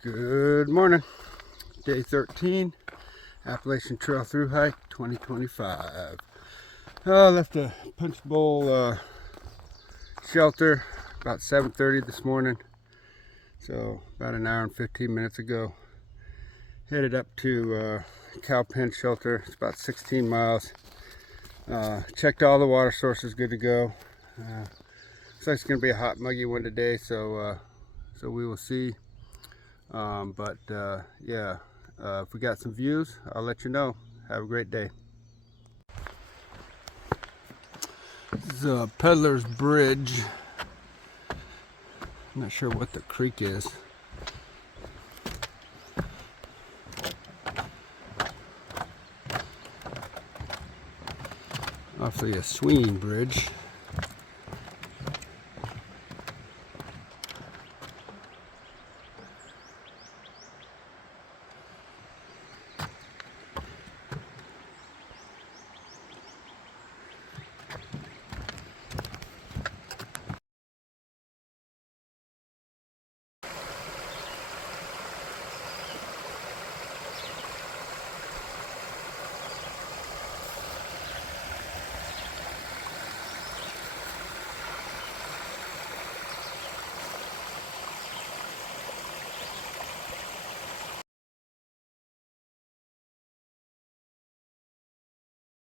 Good morning. Day 13, Appalachian Trail Through Hike 2025. I left a punch bowl shelter about 7:30 this morning, so about an hour and 15 minutes ago. Headed up to cow pen shelter. It's about 16 miles. Checked all the water sources, good to go. Looks like it's going to be a hot, muggy one today, so we will see. If we got some views, I'll let you know. Have a great day. This is Peddler's Bridge. I'm not sure what the creek is. Obviously a swinging bridge.